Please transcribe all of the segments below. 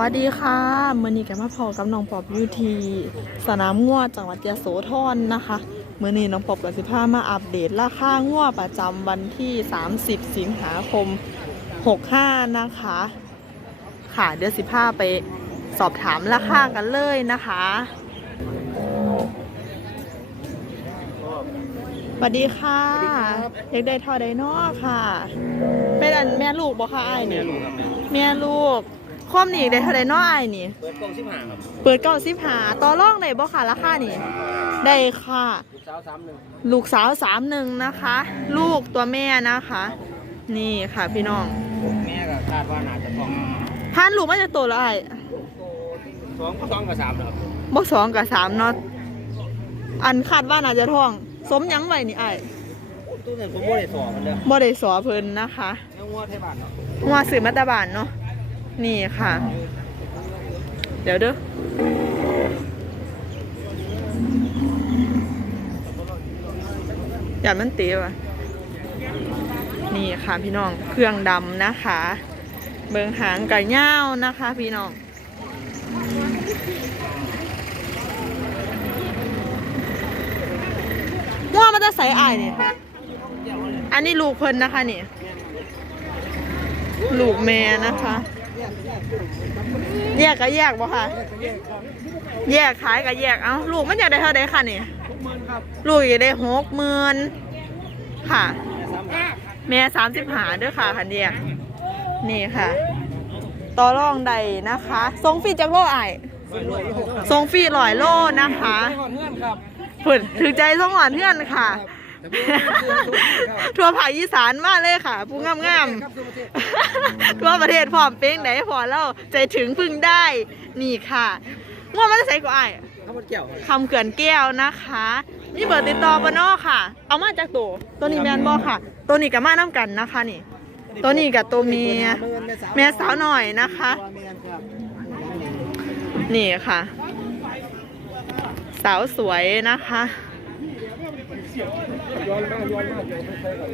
วัสดีค่ะมือนี้แกมาพอกับน้องปอบอยูทีสนามงัวจังหวัดยะโสธรนะคะมือนี้น้องปอบกับสิพามาอัปเดตราคางัวประจำวันที่ 30 สิงหาคม 65 นะคะ ค่ะเดี๋ยวสิพาไปสอบถามราคากันเลยนะคะสวัสดีค่ะเด็กได้เทอไดเนอค่ะแม่ดันแม่ลูกบอกค่ะไอ้ายแม่นี่ลูกครับแม่แม่ลูก ความหนีได้เท่าไดเน้อไอ้ายนี่ เปิดกล้องชิบหายครับเปิดเก้าสิบหาต่อรองได้บ่ค่ะราคานี่ ได้ค่ะ ลูกสาวสามหนึ่งลูกสาวสามหนึ่งนะคะ ลูกตัวแม่นะคะ นี่ค่ะพี่น้องแม่ก็คาดว่าน่าจะท้องพานลูกมันจะโตแล้วไอ้ายสองสองกับสามแล้วครับบ่สองกับสามเนาะอันคาดว่าน่าจะท้อง สมหยังไว้นี่ไอ้ายตู้เงินผมไม่ได้สอบมันเลยบ่ได้สอเพิ่นนะคะแล้วงัวไทยบ้านเนาะว่าสื่อมาตาบานเนาะ นี่ค่ะ เดี๋ยวเด้ออย่ามันตีว่ะ นี่ค่ะพี่น้อง เครื่องดำนะคะ เบิงหางไก่เง่านะคะ พี่น้องม่วมันจะใส่อายเนี่ยอันนี้ลูกเพิ่นนะคะนี่ ลูกแม่นะคะ แยกก็แยกบ่ค่ะ แยกขายก็แยก เอ้าลูกมันอยากได้เท่าไดค่ะนี่ลูกอยากได้หกหมื่นค่ะ แม่สามสิบหาด้วยค่ะคันเดียกนี่ค่ะ ต่อรองใดนะคะทรงฟรีจากโลไอายทรงฟรีลอยโลนะคะเพื่อนครับผุดถือใจส่งหวานเพื่อนค่ะ ทั่วภาคอีสานมากเลยค่ะ ผู้งามงามๆทั่วประเทศพร้อมเป้งไหนพอเล่าใจถึงพึ่งได้ นี่ค่ะง่วงมันจะใส่กูไอายข้าวมันเกี่ยวคำเขื่อนแก้วนะคะ นี่เบอร์ติดต่อปนอค่ะ เอามาจากตัวตัวนี้แมนบอค่ะ ตัวนี้กับมาน้ำกันนะคะนี่ ตัวนี้กับตัวเมียแม่สาวหน่อยนะคะ นี่ค่ะ สาวสวยนะคะ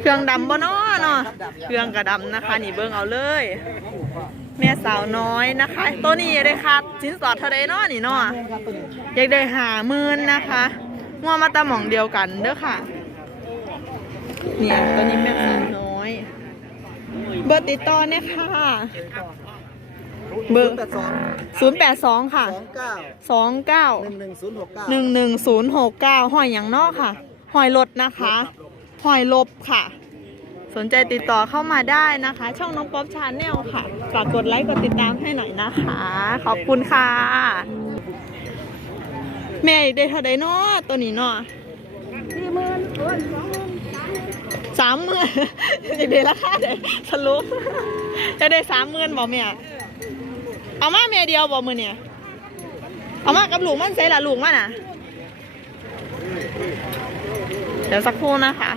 เครื่องดำบ่เนาะเนาะเครื่องกระดำนะคะ นี่เบิ่งเอาเลย แม่สาวน้อยนะคะ ตัวนี้ได้ค่ะสินสอดเท่าใดเนาะนี่เนาะอยากได้หาหมื่นนะคะงัวมาตะหมองเดียวกันเด้อค่ะเนี่ยตัวนี้แม่สาวน้อย เบอร์ติดต่อเนี่ยค่ะเบอร์ศูนย์แปดสองค่ะสองเก้าหนึ่งหนึ่งศูนย์หกเก้าห้อยอย่างนอกค่ะ หอยรถนะคะ หอยลบค่ะ สนใจติดต่อเข้ามาได้นะคะ ช่องน้องป๊อปชาแนลค่ะฝากกดไลค์กดติดตามให้หน่อยนะคะ ขอบคุณค่ะ แม่ได้เท่าไดเนาะตัวนี้เนาะสามหมื่นจะได้ราคาได้สรุปจะได้สามหมื่นบอกแม่เอามาแม่เดียวบอกมือเนี่ยเอามากับลูกมันใส่ละลูกมันอะ เดี๋ยวสักครู่นะคะ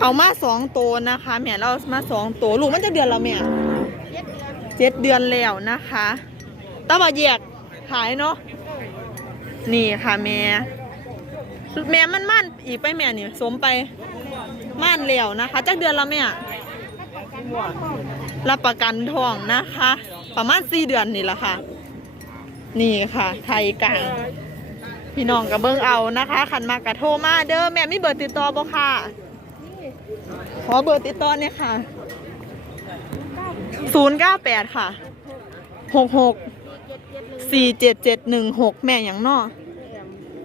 เอามาสองตัวนะคะ แม่เรามาสองตัวลูกมันจะเดือนแล้วแม่เจ็ดเดือนแล้วนะคะตาบะแยกขายเนาะนี่ค่ะแม่แม่มันมั่นอีกไปแม่นี่สมไปม่านแล้วนะคะจักเดือนแล้วแม่รับประกันทองนะคะ ประมาณสี่เดือนนี่แหละค่ะ นี่ค่ะ ไทยกลาง พี่น้องกับเบิ้งเอานะคะขันมากระโทรมาเด้อแม่มีเบอร์ติดต่อบ่ค่ะ ขอเบอร์ติดต่อเนี่ยค่ะ 098 ค่ะ 66 47716 แม่อย่างนอ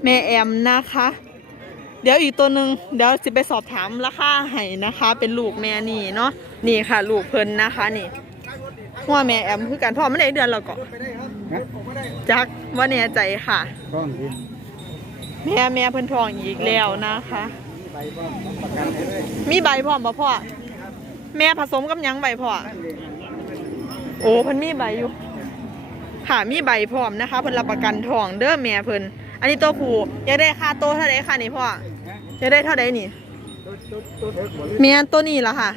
แม่แอมนะคะ เดี๋ยวอีกตัวหนึ่งเดี๋ยวสิไปสอบถามราคาให้นะคะ เป็นลูกแม่นี่เนาะนี่ค่ะ ลูกเพิ่นนะคะนี่หัวแม่แอมคือกันพ่อไม่ได้เดือนแล้วก็จักว่าแน่ใจค่ะ แม่แม่เพิ่นทองอีกแล้วนะคะ ใบบ้องประกันให้เลยมีใบพร้อมบ่พ่อ แม่ผสมกับหยังใบพ่อโอ้เพิ่นมีใบอยู่ ค่ะมีใบพร้อมนะคะเพิ่นรับประกันทองเด้อแม่เพิ่นอันนี้ตัวผู้อยากได้ค่าโตวเท่าไดค่ะนี่พ่ออยากได้เท่าไดนี่ตัวเถิกหมดเลยแม่ตัวนี้ล่ะค่ะ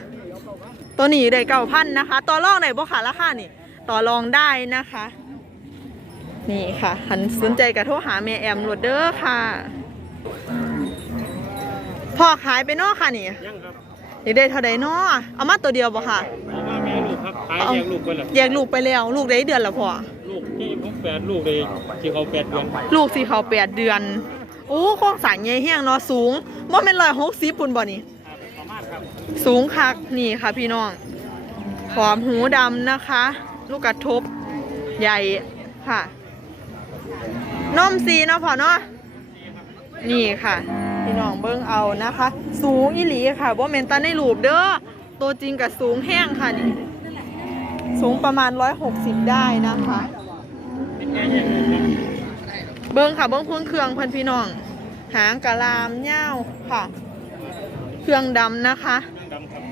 ตัวนี้ได้เก้าพันนะคะ ต่อรองได้บ่ค่ะราคานี่ ต่อรองได้นะคะ นี่ค่ะ หันสนใจกับโทรหาแม่แอมโหลดเด้อค่ะ พ่อขายไปเนอกค่ะนี่ยังครับอยากได้เท่าใดเนาะเอามาตัวเดียวบ่ค่ะเอามาแม่ลูกครับขายแยกลูกกันเหรอแยกลูกไปแล้ว ลูกได้เดือนแล้วพ่อลูกที่ผมแปดลูกเลยที่เขาแปดเดือนลูกสีเขาแปดเดือน โอ้โครงสร้างใหญ่เฮียงเนาะสูงบ่เป็นร้อยหกสิบปุ่นบ่นี่ประมาณครับสูงคักนี่ค่ะพี่น้องขอมหูดำนะคะ ลูกกระทบใหญ่ค่ะ นมสีเนาะพอเนาะนี่ค่ะ พี่น้องเบิ้งเอานะคะ สูงอีหลีค่ะว่าเมนตันในรูปเด้อตัวจริงกับสูงแห้งค่ะนี่สูงประมาณ 160 ได้นะคะ เบิ้งค่ะเบิ้งพื้นเครื่องเพันพี่น้อง หางกะลามเง่าวค่ะ เครื่องดำนะคะดำครับ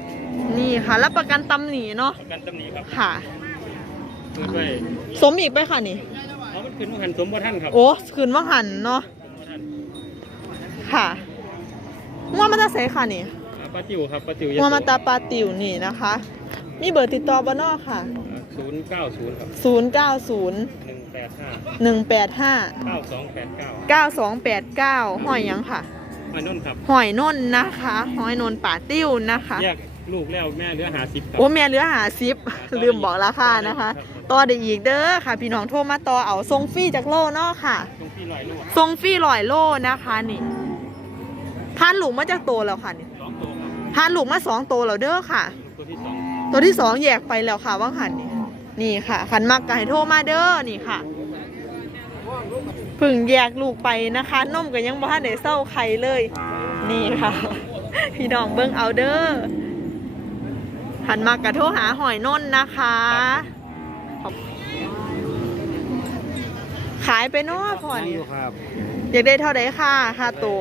นี่ค่ะรับประกันตำหนีเนาะประกันตำหนิครับค่ะคือไปสมอีกไปค่ะนี่เอามัน ขึ้นมาหันสมบูรณ์ท่านครับโอ้คืนว่าหันเนาะท่านค่ะว่ามาตาเสค่ะนี่อ่าป้าติวครับป้าติวว่ามาตาปลาติวนี่นะคะ มีเบอร์ติดต่อบ้านอกค่ะ ศูนย์เก้าศูนย์ครับ090 หนึ่งแปดห้า185 เก้าสองแปดเก้า9289หอยหยังค่ะมานนท์ครับ หอยนนท์นะคะหอยนนท์ป่าติ้วนะคะ แยกลูกแล้วแม่เหลือหาสิบครับโอ้แม่เหลือหาซิป ลืมบอกราคานะคะ ต่อได้อีกเด้อค่ะ พี่น้องโทรมาต่อเอาทรงฟรีจากโลเนาะค่ะตรงที่ลอยลูกทรงฟรีลอยโลนะคะนี่พานหลุมมาจากโตแล้วค่ะนี่สองตัวครับพานหลุมมาสองโตแล้วเด้อค่ะ ตัวที่สองตัวที่สองแยกไปแล้วค่ะว่างหันนี่นี่ค่ะขันมักไก่โทรมาเด้อนี่ค่ะเพึ่งแยกลูกไปนะคะนมก็ยังบ่ทันได้เศร้าไข่เลย นี่ค่ะ พี่น้องเบิ่งเอาเด้อหันมากระโทรหาหอยนนท์นะคะ ขอบขายไปเนาะพ่อนี่ครับอยากได้เท่าไดค่ะค่าตัว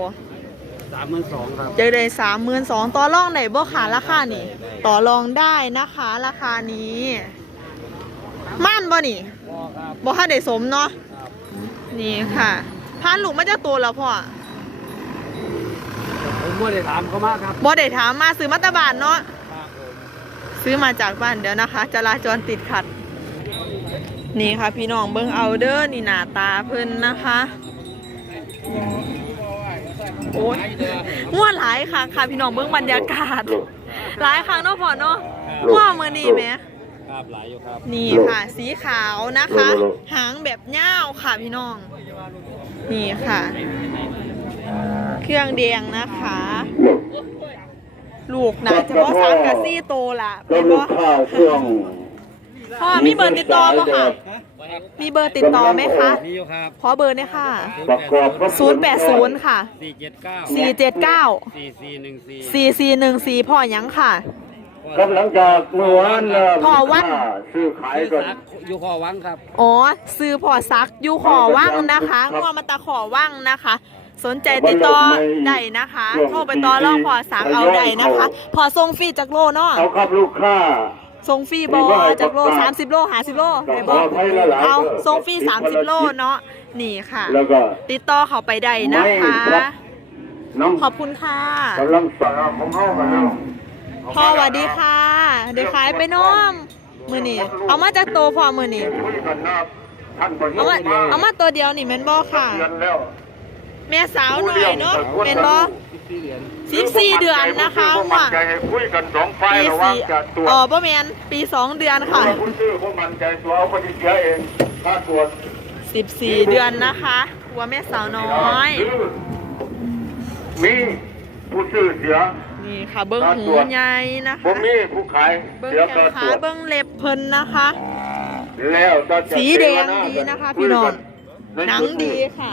สามหมื่นสองครับอยากได้สามหมื่นสองต่อรองไหนบ่ขาราคานี่ ต่อรองได้นะคะ ราคานี้ม่านบ่นี่พ่อครับบ่ค่าได้สมเนาะนี่ค่ะพานลูกมาจากตัวแล้วพ่อผมไม่ได้ถามเขามากครับบ่ได้ถามมาซื้อมาตาบานเนาะซื้อมาจากบ้านเดี๋ยวนะคะจราจรติดขัด นี่ค่ะพี่น้องเบิ้งเอาเด้อนี่หน้าตาเพิ่นนะคะโอ้ยง่วนหลายค่ะค่ะพี่น้องเบิ้งบรรยากาศ หลายครั้งเนาะพ่อเนาะง่วงมือนี่ไหมครับหลายอยู่ครับนี่ค่ะสีขาวนะคะ หางแบบเง่าวค่ะพี่น้อง นี่ค่ะ เครื่องแดงนะคะ ลูกนะเฉพาะซากกะซี่โตล่ะก็เป็นลูบ่กค้าช่วง พ่อมีเบอร์ติดต่อป่ะค่ะ มีเบอร์ติดต่อไหมคะ มีอยู่ครับขอเบอร์เนี่ยค่ะ ประกอบกับ080 ค่ะ สี่เจ็ดเก้า479 สี่สี่หนึ่งสี่4414 พ่อหยังค่ะ กำลังจากเมื่อวานเริ่มพ่อวัดซื้อขายชื่อกันซักอยู่คอวังครับ อ๋อซื้อพอซักอยู่ขอว่างนะคะงัวมาตาขอว่างนะคะ สนใจติดต่อได้นะคะโทรไปต่อรองพอซักเอาได้นะคะ พอส่งฟรีจากโลเนาะ เอาครับลูกค้า ส่งฟรีบอจากโล30โล50โลได้บอขออภัยหลายๆเอาส่งฟรี30โลเนาะนี่ค่ะแล้วก็ติดต่อเขาไปได้นะคะไม่ครับน้องขอบคุณค่ะกำลังสารของเขากันแล้วพ่อสวัสดีค่ะ เดี๋ยวขายไปน้อมมือนี่เอามาจากโตพ่อมือนี่คุยกันนะท่านประยุเอาทมาธ์มาเอามาตัวเดียวนี่แม่นบอค่ะเดือนแล้วแม่สาวหน่อยเนาะแม่นบอ สิบสี่เหรียญสิบสี่เดือนนะคะผู้ว่ะมั่นใจให้คุยกันสองฝ่ายปีระหว่างสี่จะตรวจอ๋อบ่แม่นปีสองเดือนค่ะผู้ซื้อผู้มั่นใจตัวเอาคนที่เสียเองค่าตรวจสิบสี่เดือนนะคะวัวแม่สาวน้อย มีผู้ซื้อเสียนี่ค่ะเบิ้งหูใหญ่นะผมคะมีผู้ขายเบิ้งเสียแขค่านตขารวจเบิ้งเล็บเพิ่นนะคะ แล้วถ้าจะสีแดงดีนะคะ พี่น้อง หนังดีค่ะ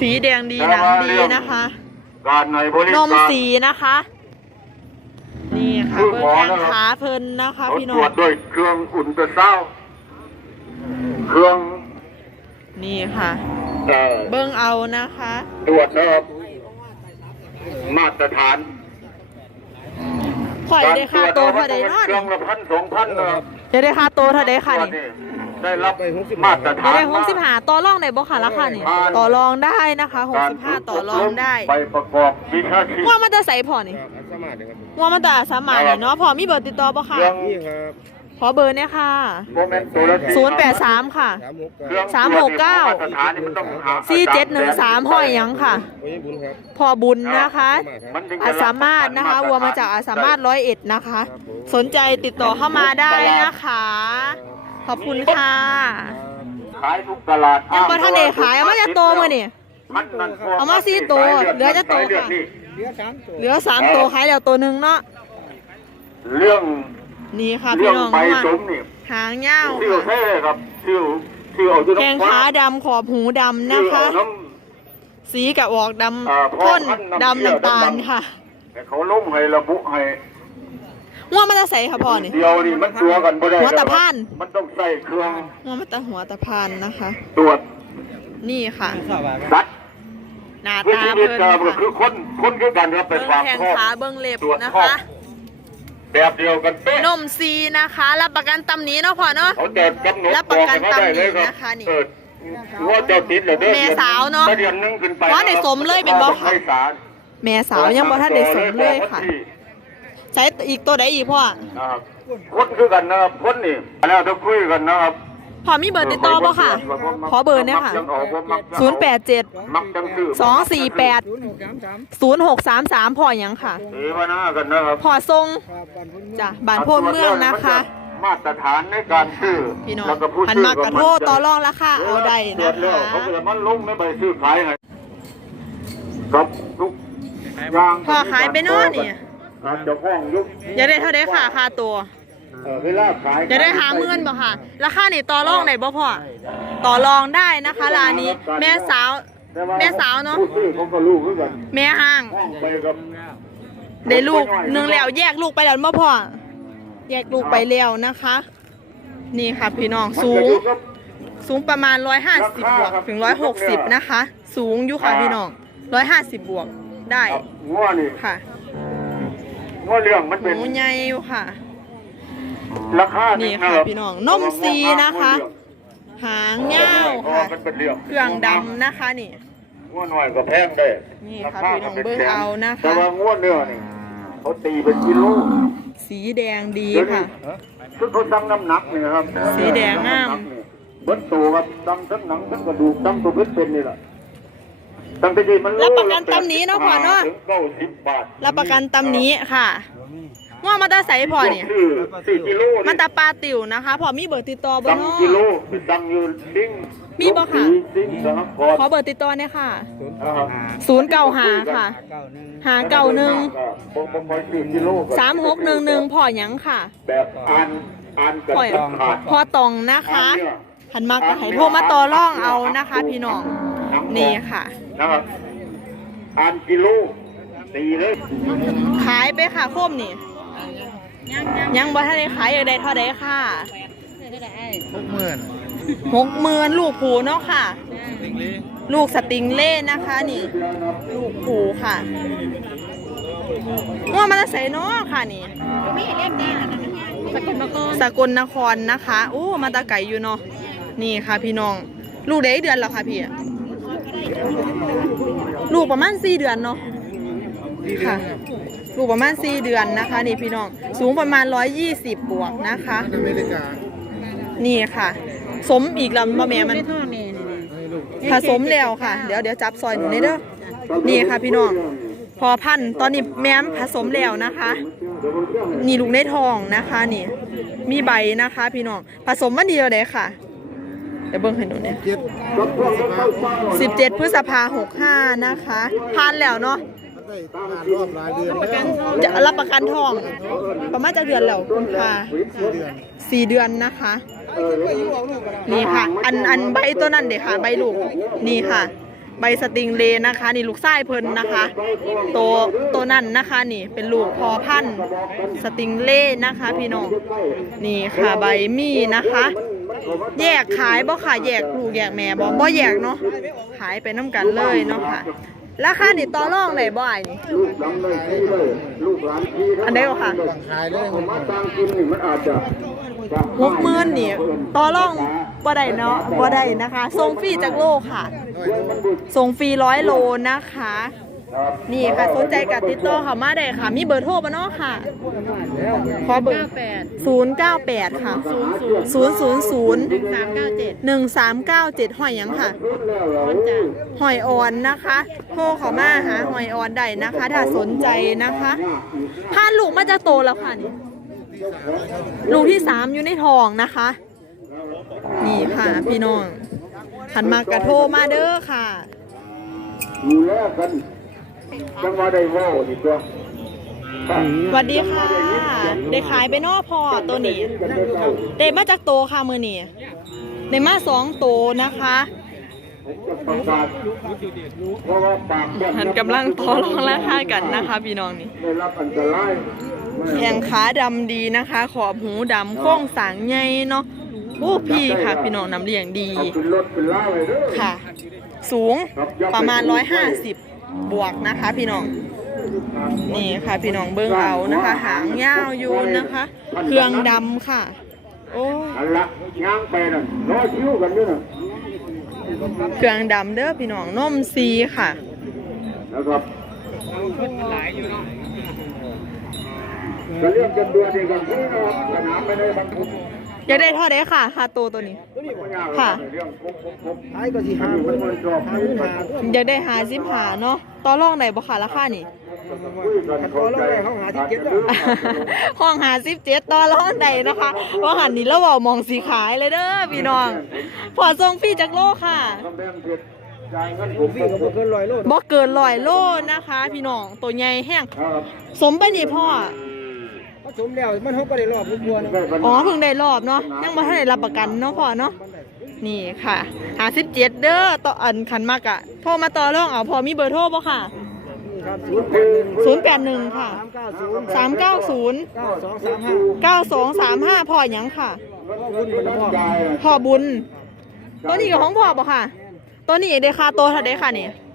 สีแดงดีหนังดีนะคะ การในบรินการมสีนะคะ นี่ค่ะเบิ้งแขนขาเพิ่นนะคะ เขาพี่ตน้รอวงจด้วยเครื่องอุ่นตราซาวด์เครื่องนี่ค่ะ เอ่อเบิ้งเอานะคะ ตรวจนะครับมาตรฐานข่อยได้ค่าโตวเท่าใดเนาะเครื่องละพันสองพันนะครับจะได้ค่าโตวเท่าใดค่ะนี่ ได้รับมาตรจะฐานได้หกสิบห้าต่อรองได้บ่ค่ะราคานี่ต่อรองได้นะคะหกสิบห้าต่อรองได้ไปประกอบวิชาชีพว่ามันจะใส่พอนี่สมัครเลยครับว่ามันจะสามารถนี่เนาะพอมีเบอร์ติดต่อบ่ค่ะเครื่องนี่ครับขอเบอร์เนี่ยค่ะโมเมนต์ตัวละศูนย์แปดสามค่ะสามหกเครื่อง369มาตรฐานนี่มันต้องหาสี่เจ็ดหนึ่งสามห้อยหยังค่ะโอ้ยบุญครับพอบุญนะคะมันถึงจะอาสามารถนะคะวัวมาจากอาสามารถร้อยเอ็ดนะคะ สนใจติดต่อเข้ามาได้นะคะ ขอบคุณค่ะ ขายทุกตลาดยังบ่ทันได้ขายเอามาจะโตมื้อนี่มันนั่นพเอามาสี่ตัวเหลือจะโตค่ะสายเลือดนี่เหลือสามตัวขายแล้วตัวหนึงเนาะ เรื่องนี่ค่ะเรื่พี่องน้องใบว่าสมนี่หางยาวชื่อค่ะแท้ครับชื่อชื่อเอาอยู่แข้งน้ำฟ้ขาดำขอบหูดำนะคะชื่อเอาน้สีกับออกดอ่าำพ่อข้นพันธุ์ดำน้ำเชื่อน้ำตาลดำๆค่ะำแต่เขาลงให้ระบุให้ ง่วงมันจะใส่ค่ะพ่อนี่เดียวนี่มันตัวกันบ่ได้หัวตะพาน มันต้องใส่เครื่องง่วงมันตะหัวตะพานนะคะ ตรวจนี่ค่ะสัตว์หน้าวิตาธีเพิ่เด็นดค่ะก็คือคนคนคือกันครับไปเบิ้งฝากแข้งครอบขาเบิ้งเล็บตรวจนะครอบคะแบบเดียวกันเป๊ะนมซีนะคะ รับประกันตำหนี้เนาะพ่อเนาะเขาจะกำหนดรับประกันบอกให้เขาได้เลยครับตำหนินะคะนี่เออว่าเจ้าติดเลยเด้อแม่สาวเนอะเดือนหนึงขึ้นไปเพราะได้สมเลยเป็นบ่คะไม่สารแม่สาวยังบ่ทันได้สมเลยค่ะ ใช้อีกตัวใดอีกพ่อนะครับคนคือกันนะครับคนนี่แล้วจะคุยกันนะครับพ่อมีเบอร์ติดต่อป่ะค่ะ ขอเบอร์เนี่ยค่ะมักจังออกบ่มักจังศูนย์แปดเจ็ดมักจังซื้อสองสี่แปดศูนย์หกสามสามพ่อหยังค่ะเอวนากันนะครับพ่อทรงจ้ะบ้านโพนเมืองนะคะ มาตรฐานในการซื้อพี่น้องแล้วก็ผู้หันซื้อมากระโทษต่อรองราคาเอาได้นะตรวจแล้วคะเขาก็จะมันลงในใบซื้อขายให้ครับทุกอย่างพ่อขายไปเนอะนี่ ครับเจ้าของยุคอย่าได้เท่าได้ค่ะค่าตัว เอ่อเวลาขายอย่าได้หาเมื่นบ่ค่ะ ราคานี่ต่อรองได้บ่พ่อ ต่อรองได้นะคะร้านนี้ แม่สาวแต่ว่แม่สาวเนอะ ผู้ซื้อเขาก็รู้คือกันแม่ห้าง ห้องไปกับได้ลูกหนึ่งแล้วแยกลูกไปแล้วบ่พ่อ แยกลูกไปแล้วนะคะ นี่ค่ะพี่น้องมันสูก็งอยู่กับ สูงประมาณ 150 บวกถึง 160 นะคะ สูงอยู่ค่ะพี่น้อง 150 บวกได้ครับงัวนี่ค่ะ งัวเรื่องมันหเป็นมูใหญ่อยู่ค่ะ ราคานี่นี่ค่ะรับพี่น้องนมซีนะคะ หางยาวอ๋อค่ะ มันเป็นเรื่องเครื่องดำนะคะนี่ งัวหน่อยก็แพงได้นี่ค่ะราาพี่น้องก็ป็เบิ่งแสเอานะคะ แต่ว่างัวเนื้อนี่เขาตีเป็นกิโลสีแดงดีเดี๋ยวนี้ค่ะ คือเขาตั้งน้ำหนักนี่นะครับสีแดงงาม เบิ้ลโตครับตั้งทั้งหนังทั้งกระดูกตั้งตัวเพชรเป็นนี่แหละ ตั้งแต่ที่มันโลรับประกันตำหนิเนาะพ่อเนาะถึงเก้าสิบบาทรับประกันตำหนี้ค่ะว่ามาตาใสพอนี่คือสี่กิโลมันตาปลาติ่วนะคะพอมีเบอร์ติดต่อบ่ตั้งเนาะ กิโลไปตั้งอยู่ซิงมีบ่คะซิงสหกรณ์ขอเบอร์ติดต่อเนี่ยค่ะนะครับศูนย์เก้าหาค่ะหาเก้าหนึ่งบ่บ่ค่อยซื้อกิโลก็สามหกหนึ่งหนึ่งพอหยังค่ะ แบบอ่านอ่านกันปล่อยขาดพอตองนะคะอ่านเนี่ยหันมากก็ให้โทรมาต่อร่องเอานะคะ พี่น้องนี่ค่ะ นะครับอ่านกิโลตีเลยขายไปค่ะโคมนี่ ยังบ่ทันได้ขายอยากได้เท่าใดค่ะหกหมื่นหกหมื่นลูกผูเนาะค่ะ ลูกสติงเล่นะคะนี่ ลูกผูค่ะว่ามันจะใส่เนาะค่ะนี่สกลนครนะคะโอ้มาตาไก่อยู่เนาะนี่ค่ะพี่น้อง ลูกเด็กเดือนแล้วค่ะพี่ ลูกประมาณสี่เดือนเนาะค่ะ ลูกประมาณสี่เดือนนะคะ นี่พี่น้อง สูงประมาณร้อยยี่สิบบวกนะคะ นี่ค่ะ สมอีกลำบะแม่มันผสมแล้วค่ะ เดี๋ยวเดี๋ยวจับซอยหนูนี่เด้อ นี่ค่ะพี่น้อง พอพันธุ์ตอนนี้แม้มผสมแล้วนะคะ นี่ลูกในทองนะคะ นี่ มีใบนะคะ พี่น้อง ผสมวันเดียวเลยค่ะ เดี๋ยวเบิ่งให้หนูเนี่ยสิบเจ็ดพฤษภาหกห้านะคะพันแล้วเนาะจะรับประกันทอง ประมาณจะเดือนแล้วกุมภาสี่เดือนนะคะ นี่ค่ะ อันอันใบตัวนั้นเด็ค่ะ ใบลูกนี่ค่ะ ใบสติงเลนนะคะ นี่ลูกไส้เพิ่นนะคะตัวตัวนั่นนะคะนี่เป็นลูกพอพันธุ์สติงเล่นะคะ พี่น้องนี่ค่ะใบมีนะคะ แยกขายบ่ค่ะแยกลูกแยกแม่บ่บ่แยกเนาะขายไปน้ำกันเลยเนาะค่ะราคานี่ต่อรองได้บ่อ้ายนี่ลูกหลังเลยที่เลยลูกหลานที่อันใดบ่ค่ะผมมาตามกินนี่มันอาจจะหกหมื่นนี่ต่อรองบ่ได้เนาะบ่ได้นะคะส่งฟรีจากโลกค่ะส่งฟรีร้อยโลนะคะ นี่ค่ะสนใจกับติดต่อค่ะมาได้ค่ะ มีเบอร์โทรมาเนาะค่ะ ขอเบอร์ศูนย์เก้าแปดค่ะศูนย์ศูนย์ศูนย์หนึ่งสามเก้าเจ็ดหอยหยังค่ะหอยอ่อนนะคะ โทรเขามาหาหอยอ่อนได้นะคะ ถ้าสนใจนะคะพานลูกมาจะโตแล้วค่ะนี่ลูกที่สามอยู่ในท้องนะคะ นี่ค่ะพี่น้องหันมากระโทรมาเด้อค่ะ ดูแลกัน จังว่าได้เว่าดีตัวสวัสดีค่ะ ได้ขายไปนอกพอตัวนี้ได้มาจากโตค่ะมือนี้ได้มาสองโตนะคะประกาศเพราะว่าปากแก้มหันกำลังต่อรองราคากันนะคะพี่น้องนี่ได้รับอันตรายแข้งขาดำดีนะคะ ขอบหูดำโค้งสางใหญ่เนาะโอ้พี่ค่ะ พี่น้องนำเลี้ยงดีเอาขึ้นรถขึ้นล่าเลยเด้อค่ะ สูงประมาณ150บ วกนะคะพี่น้องนี่ค่ะพี่น้องเบิ้งเอานะคะ หางยาวอยู่นะคะ เครื่องดำค่ะ โอ้ยอันละย่างไปนั่นรอคิวกันด้วยนะเครื่องดำเด้อพี่น้องนมซีค่ะนะครับจะเรียกกันตัวเดียวกันที่นะครับสนามไม่ได้บรรทุก อยากได้เท่าไดค่ะค่าตัวตัวนี้ ค่ะเรื่องครบครบครบท้ายก็ที่ห้ามันมันชอบห้าหาอยากได้หาซิมหาเนาะต่อรองไหนบ่ค่ะราคานี่คุยกันเข้าใจห้องหาที่เก็บห้องหาซิบเจ็ดต่อรองใดนะคะเพราะหันนี้เราบอกมองสีขายเลยเด้อพี่น้องพอส่งฟรีจากโลค่ะกำแพงเพชรจ่ายเงินผมวิ่งกับเกินร้อยโลบ่เกินร้อยโลนะคะ พี่น้องตัวใหญ่แห้งครับสมไปนี่พ่อผ สมแล้วมันเขาก็ได้รอบทุกตัวนะอ๋อเพิ่งได้รอบเนาะยังบ่ทันได้รับประกันเนาะพ่อเนาะนี่ค่ะหาสิบเจ็ดเด้อต่ออันคันมากอะโทรมาต่อรองเอาพอมีเบอร์โทรบ่ค่ะศูนย์แปดหนึ่งค่ะสามเก้าศูนย์เก้าสองสามห้าพ่อหยังค่ะพ่อบุญตัวนี้กับของพ่อบ่ค่ะ ตัวนี้เดคาโตเท่าไดค่ะนี่ผมไป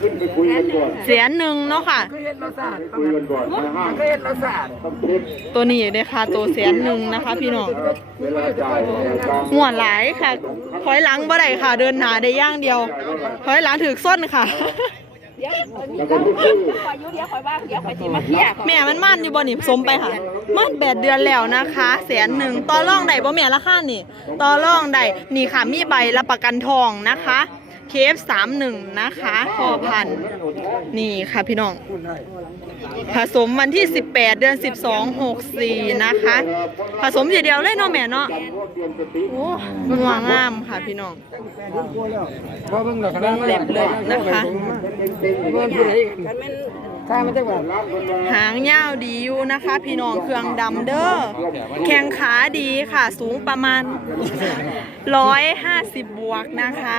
ขึ้นไปคุยกันก่อนเสียนหนึ่งเนาะค่ะเคยเห็นเราสาดคุยกันก่อนนะฮะเคยเห็นเราสาดต้องคลิปตัวนี้เดคาโตเสียนหนึ่งนะคะ พี่น้องเวลาจ่ายเนี่ยจ่ายหัวหลายค่ะถอยหลังบ่ได้ค่ะ เดินหน้าได้อย่างเดียวถอยหลังถือส้นค่ะแล้วก็ทุกที่แม่มันมันอยู่บ่นี่สมไปค่ะ มันแปดเดือนแล้วนะคะแสนหนึ่งต่อรองได้บ่แม่ราคานี่ต่อรองได้นี่ค่ะมีใบรับประกันทองนะคะ เคฟสามหนึ่งนะคะพอพันธุ์นี่ค่ะพี่น้อง ผสมวันที่ 18 เดือน 12 64 นะคะ ผสมทีเดียวเลยเนาะแม่เนาะโอ้งัวงามค่ะพี่น้องพ่อเบิ่งเราขนาดเล็บเลยนะคะเบิ่งผู้ใด ถ้ามันจะแบบหางยาวดีอยู่นะคะ พี่น้องเครื่องดำเด้อแข้งขาดีค่ะ สูงประมาณ 150 บวกนะคะ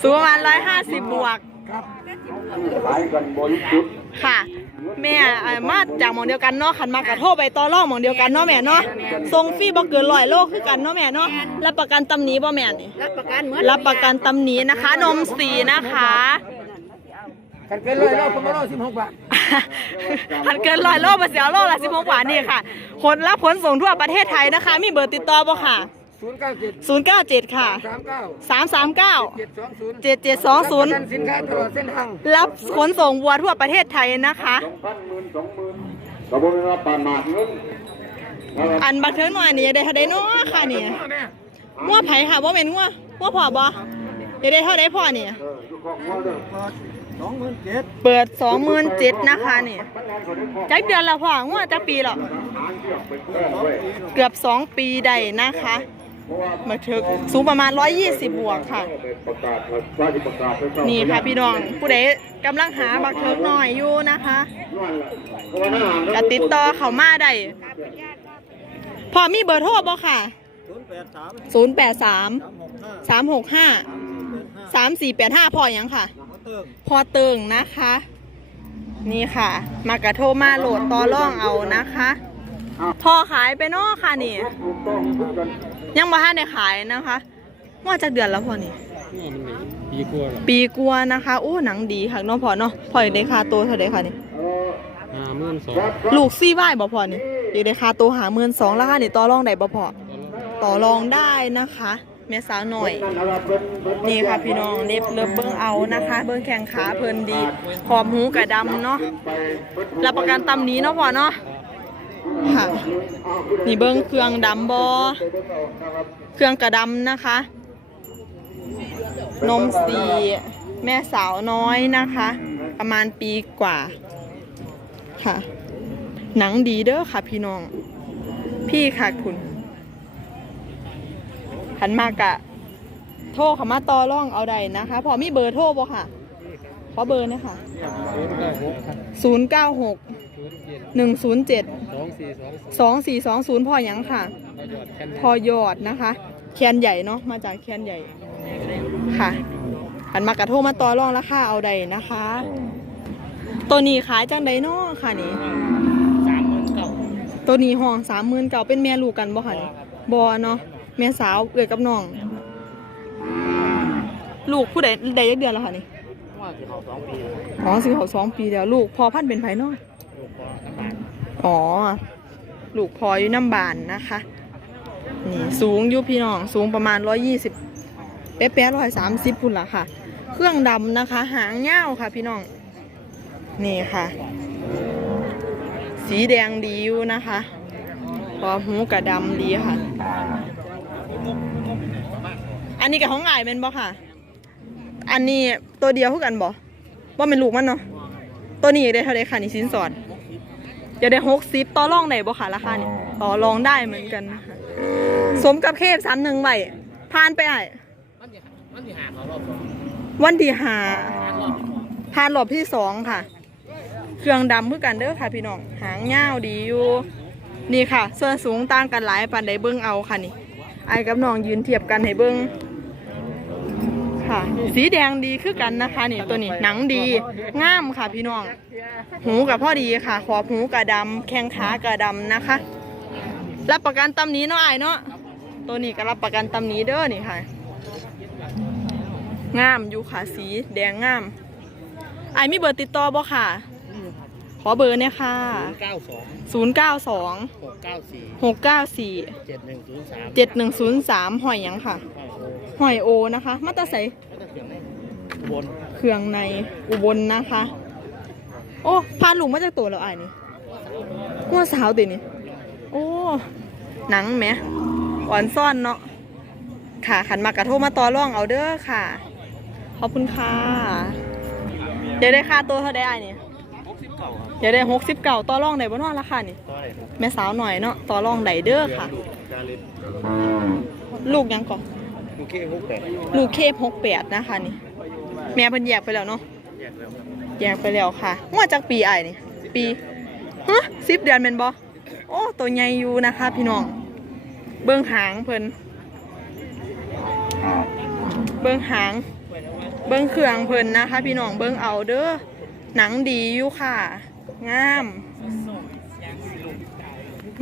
สูงประมาณ 150 บวกขาสิบบวกค่ะ แม่เอ่อมาจากหมองเดียวกันเนาะขันมากระโทรไปต่อรองหมองเดียวกันเนาะแม่เนาะส่งฟรีบ่เกินร้อยโลคือกันเนาะแม่เนาะรับประกันตำหนี้บ่แม่นี่รับประกันเหมือนรับประกันตำหนี้นะคะ นมสีนะคะ กันเกินเลยเราประมาณสิบหกบาทพันเกินร้อยโลมาเสียโลละสิบหกบาทนี่ค่ะคนรับขนส่งทั่วประเทศไทยนะคะ มีเบอร์ติดต่อบ่ค่ะ ศูนย์เก้าเจ็ด097 ค่ะ สามเก้า339 เจ็ดสองศูนย์7720 สินค้าตลอดเส้นทางรับขนส่งวัวทั่วประเทศไทยนะคะ สองพันหมื่นสองหมื่นก็บอกว่าปานมาดเงินนะครับอันบักเทิงหน่อยนี่ได้เท่าไดเนาะค่ะนี่งัวไผค่ะบ่แม่นงัวงัวพ่อบ่ได้ได้เท่าไดพ่อนี่ เอออยู่ของพ่อเด้อสองหมื่นเจ็ดเปิด27,000นะคะนี่จักเดือนละพ่องัวจักปีหรอหางเชือกเป็นแป้งไว้เกือบ 2 ปีได้นะคะ เพราะว่าบักเทิงสูงประมาณ 120 บวกค่ะประกาศว่าที่ประกาศให้เจ้านี่ค่ะพี่น้อง ผู้ใดกำลังหาบักเทิงหน่อยอยู่นะคะนั่นแหละเพราะว่าหน้าหางก็ติดต่อเขามาได้พอมีเบอร์โทรบ่ค่ะศูนย์แปดสาม083สามหกห้า365 3485 พอหยังค่ะเติมพอเติงนะคะ นี่ค่ะ มากระโทรมาโหลดต่อร่องเอานะคะ พอขายไปเนอกค่ะนี่ ถูกต้องทุกกันยังบ่ทันได้ขายนะคะว่าจากเดือนแล้วพอนี่นี่มันดีกว่าหรอปีกลัวานะคะโอ้หนังดีค่ะเน้องพอเนาะพออยากได้ค่าตัวเท่าไดค่ะนี่เออห้าหมื่นสองครับลูกซี่ว่ายบ่พอนี่อยากได้ค่าตัวหาหมื่นสองราคานี่ต่อรองได้บ่พอต่อรองได้นะคะแม่สาวหน่อยนั่นนะครับเป็นเป็นนี่ค่ะพี่น้องเล็บเล็บเบิ้งเอานะคะ เบิ้งแข้งขาเพลินดีขอบหูกระดำเนาะไปเพิ่นรับประกันตำหนี้เนาะพอเนาะ ค่ะ นี่เบิ้งเครื่องดำบอเครื่องกระดำนะคะ นมสีแม่สาวน้อยนะคะ ประมาณปีกว่า ค่ะ หนังดีเด้อค่ะพี่น้อง พี่ค่ะคุณหันมากะ โทรเขามาต่อร่องเอาใดนะคะ พอมีเบอร์โทรบ่ค่ะ ขอเบอร์นะคะ ศูนย์เก้าหก096ครับศูนย์เจ็ด107สองสี่สอง2420พ่อหยังค่ะพอยอดแค่พอยอดนะคะ แคนใหญ่เนาะมาจากแคนใหญ่ค่ะหันมากระโทรมาต่อรองราคาเอาใดนะคะ ตัวนี้ขายจังใดเนาะค่ะนี่ สามหมื่นเก้าตัวนี้ห้องสามหมื่นเก่าเป็นแม่ลูกกันบ่ค่ะนี่บอเนาะแม่สาวเอื้อยกับน้อง ลูกผู้ใดใดยักเดือนแล้วค่ะนี่ว่าสิเขาสองปี อ๋อสิเขาสองปีแล้วลูกพอพันธุ์เป็นไผเนาะ ลูกพ่อน้ำบาน อ๋อ ลูกพออยู่น้ำบานนะคะ นี่สูงอยู่พี่น้อง สูงประมาณร้อยยี่สิบเป๊ะๆร้อยสามสิบพุ่นละค่ะ เครื่องดำนะคะ หางเง่าวค่ะพี่น้อง นี่ค่ะ สีแดงดีอยู่นะคะพอหูกระดำดีค่ะ อันนี้กับของอายเป็นบ่ค่ะ อันนี้ตัวเดียวคือกันบ่ว่าเป็นลูกมันเนาะ ตัวนี้ได้เท่าไรค่ะนี่สินสอด จะได้หกสิบต่อรองได้บ่ค่ะราคานี่ต่อรองได้เหมือนกันนะคะสมกับเคฟสามหนึ่งใบผ่านไปไอ้มันสิมันสิหาเขารอบสองวันที่หาหารอบที่สองผ่านรอบที่สองค่ะ เครื่องดำคือกันเด้อค่ะพี่น้องหางยาวดีอยู่ นี่ค่ะ ส่วนสูงต่างกันหลายปันไดเบิ้งเอาค่ะนี่ไอ้กับน้องยืนเทียบกันให้เบิ้ง ค่ะ สีแดงดีคือกันนะคะนี่ตัวนี้หนังดีงามค่ะ พี่น้อง หูกับพ่อดีค่ะ ขอบหูกระดำแข้งขากระดำนะคะ รับประกันตำหนี้เนาะไอ้ายเนาะตัวนี้ก็รับประกันตำหนี้เด้อนี่ค่ะ งามอยู่ค่ะสีแดงงามไอ้ายมีเบอร์ติดต่อบ่ค่ะ ขอเบอร์เนี่ยค่ะเก้าสอง092หกเก้าสี่694เจ็ดหนึ่งศูนย์สาม7103หอยหยังค่ะ ห้าโอ้หอยโอนะคะ มาตาใสแล้วก็เสียงบนเครื่องในอุบลนะคะ โอ้พาลุงมาจากตัวแล้วไอ้ายนี่หัวสาวตินี่ โอ้ หนังแหมอ่อนซ่อนเนาะค่ะขันมากระโทรมาต่อร่องเอาเด้อค่ะ ขอบคุณค่ะ เดี๋ยวได้ค่าตัวเท่าได้ไอ้ายนี่หกสิบเก้าครับเดี๋ยวได้หกสิบเก่าต่อร่องได้บ่เนอนราคานี่ต่อได้ครับแม่สาวหน่อยเนาะต่อร่องไดเด้อค่ะจาริสลูกยังก่อน โอเคหกแปดลูกเคพหกแปดนะคะนี่ แม่เพิ่นแยกไปแล้วเนาะแยกแล้วครับแยกไปแล้วค่ะงวดจากปีไอ้ายนี่ ปีฮะสิบเดือนเป็นบ่โอ้ตัวใหญ่อยู่นะคะ พี่น้อง เบิ้องหางเพิ่นเบิ้องหาง เบิ้องเครื่องเพิ่นนะคะ พี่น้องเบิ้องเอาเด้อหนังดีอยู่ค่ะ งาม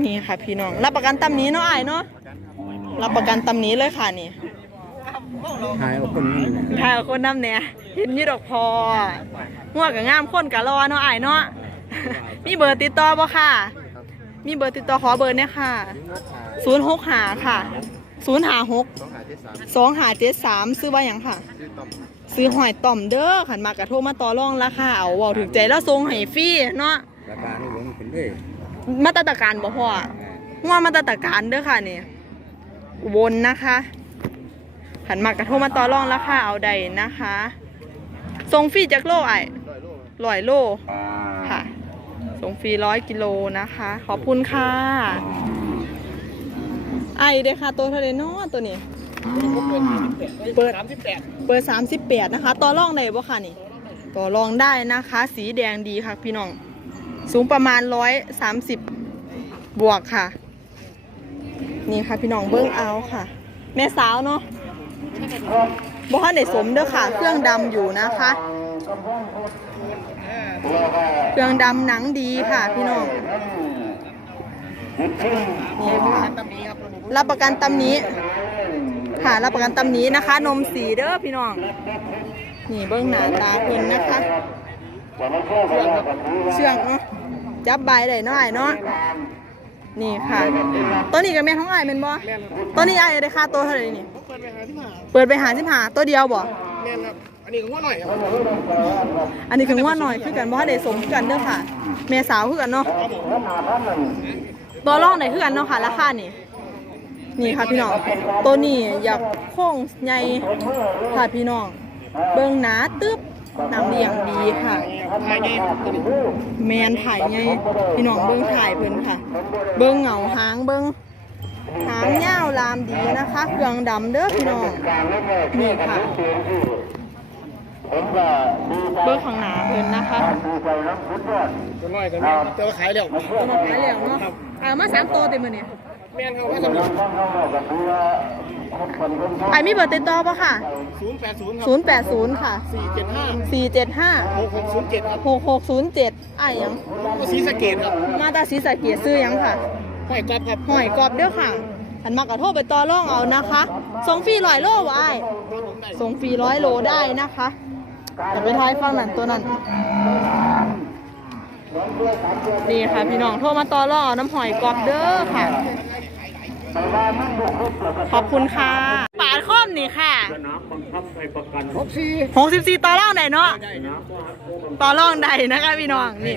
นี่ค่ะพี่น้อง รับประกันตำนี้เนาะไอ้ายเนาะรับประกันตำนี้เลยค่ะนี่ หายเอาคนนี้เลยถ่ายกับคนน้ำเนี่ยเห็นอยี่ดอกพอง่วงกับงามคนกับรอเนาะไอ้ายเนาะ มีเบอร์ติดต่อบ่ค่ะ มีเบอร์ติดต่อขอเบอร์เนี่ยค่ะศูนย์หกหาค่ะศูนย์หาหกสองหาเจ็ดสามซื้อว่าหยังค่ะ ซื้อหอยต่อมเด้อขันมากระโทรมาต่อรองราคาเอาเว้าถึงใจแล้วทรงให้ฟรีเนาะ ราคานี่ผมเป็นเลยมาตรการบ่พ่อง่วงมาตรการเด้อค่ะนี่อุบลนะคะ ขันมากระโทรมาต่อรองราคาเอาใดนะคะทรงฟรีจากโลไอ้ร้อยโลค่ะส่งฟรีร้อยกิโลนะคะ ขอบคุณค่ะ ไอเด้อค่ะตัวเท่าไรเนาะตัวนี้ เปิดสามสิบแปดเปิด38นะคะ ต่อรองได้บ่ค่ะนี่ต่อรองได้นะคะ สีแดงดีค่ะพี่น้อง สูงประมาณ130บวกค่ะ นี่ค่ะพี่น้องเบิ้งเอาค่ะ แม่สาวเนาะ บ่ทันได้สมเด้อค่ะ เครื่องดำอยู่นะคะ เครื่องดำหนังดีค่ะพี่น้องนี่ค่ะรับประกันตำหนี้ ค่ะรับประกันตำหนี้นะคะ นมสีเด้อพี่น้อง นี่เบิ้องหน้าตาเพิ่นนะคะ เชื่องเนาะจับใบได้นาะไอ้ายเนาะนี่ค่ะ ตัวนี้กับแม่ของไอ้เป็นบ่ตัวนี้ไอ้ได้ค่าตัวเท่าไหร่นี่ ปิดไปหาที่หาเปิดไปหาสิบหาตัวเดียวบ่ แม่นครับอันนี้ก็ว่าหน่อยครับอันนี้คือว่าหน่อยคือกันบ่ทันได้สมคือกันเด้อค่ะ แม่สาวคือกันเนาะตัวร่องไหนคือกันเนาะค่ะราคานี่ นี่ค่ะพี่น้อง ตัวนี้อยากโค้งใหญ่ค่ะพี่น้อง เบิ่งหนาตึ๊บน้ำเลี้ยงดีค่ะไทยไงตัวนี้แมนถ่ายไงพี่น้องเบิ้งถ่ายเพิ่นค่ะ เบิ้งเหงาหางเบิ้ง หางยาวลามดีนะคะ เครื่องดำเด้อพี่น้องนี่ค่ะผมก็ดีใจเบิ้งข้างหน้าเพิ่นนะคะดีใจน้ำพุทธยอดตัวน้อยก็มีแต่ว่าขายแล้วตัวน้อยแล้วเนาะอ่ามาสามตัวเต็มมือเนี่ยแม่นเขาว่าสำหรับต้องเข้ามากับผู้ว่าคนคนคนไอมีเบอร์ติดต่อปะค่ะศูนย์แปดศูนย์ครับ080 ค่ะสี่เจ็ดห้า475หกหกศูนย์เจ็ดครับ6607อ้ายหยังก็สีสะเกตครับ มาตาศรีสะเกียซื้อหยังค่ะ หอยกรอบครับหอยกรอบเด้อค่ะหันมากระโทษไปต่อร่องเอานะคะส่งฟรีร้อยโลวะอ้ายส่งฟรีร้อยโลได้นะคะแต่ไปทายฟังนั่นตัวนั้นนี่ค่ะพี่น้องโทรมาต่อร่องเอาน้ำหอยกรอบเด้อค่ะ ขอบคุณค่ะ ปาดข้อมนี่ค่ะหกสี่หกสิบสี่ต่อร่องไหนเนาะต่อร่องใดนะคะพี่น้องนี่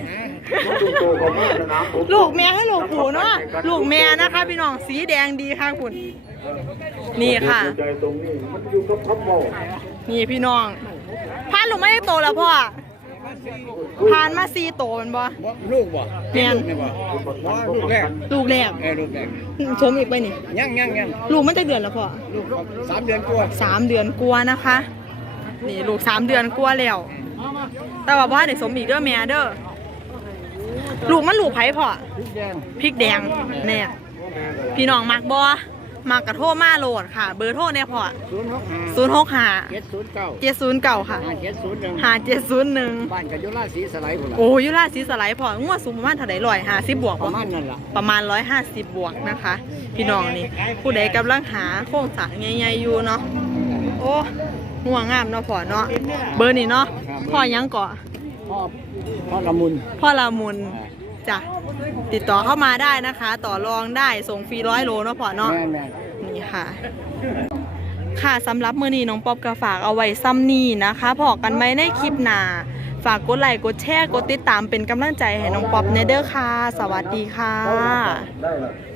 ลูกแม่ให้ลูกผูเนาะลูกแม่นะคะ พี่น้องสีแดงดีค่ะคุณนี่ค่ะ ใจตรงนี้มันอยู่กับคำเมานี่พี่น้องพานลูกไม่ได้โตแล้วพ่อ พานมาซีโตแมันบ่ลูกบ่เนียนนี่บ่บ่ลูกแรกลูกแรกเออลูกแรกชมอีกไปนี่ ยังยังยังลูกมันจะเดือนแล้วพ่อลูกสามเดือนกว่าสามเดือนกลัวานะคะ นี่ลูกสามเดือนกลัวาแล้ว แต่ว่าพ่อเด็กสมอีกเด้อแม่เด้อ ลูกมันลูกไผ่พ่อ ลูกแดงพริกแดงเนี่ยพี่น้องมักบอ มักกระโทรมาโหลดค่ะ เบอร์โทรเนี่ยพ่อศูนย์หกห้าศูนย์หกห้าเจ็ดศูนย์เก้าเจ็ดศูนย์เก่าค่ะห้าเจ็ดศูนย์หนึ่งหาเจ็ดศูนย์หนึ่งบ้านกัยุราศรีสไลด์พุ่นล่ะโอ้ยุราศรีสไลด์พองวดสูงประมาณเท่าไหร่ร้อยห้าสิบบวกประบ่มาณนั้นล่ะประมาณร้อยห้าสิบบวกนะคะ พี่น้องนี่ผู้ใดกำลังหาโครงสร้างใหญ่ๆอยู่เนาะโอ้ห่วงงามเนาะพ่อเนาะเบอร์นี่เนาะพ่อยังเกาะพ่อพ่อละมุนพ่อละมุน จ้ะติดต่อเข้ามาได้นะคะ ต่อรองได้ส่งฟรีร้อยโลเนาะพ่อเนาะแม่แม่นี่ค่ะ ค่ะสำหรับมือนี้น้องป๊อบก็ฝากเอาไว้ซ้ำนี่นะคะพอกันไหมในคลิปหน้าฝากกดไลค์กดแชร์กดติดตามเป็นกำลังใจให้น้องป๊อบเนเดอร์ค่ะ สวัสดีค่ะ ได้ละ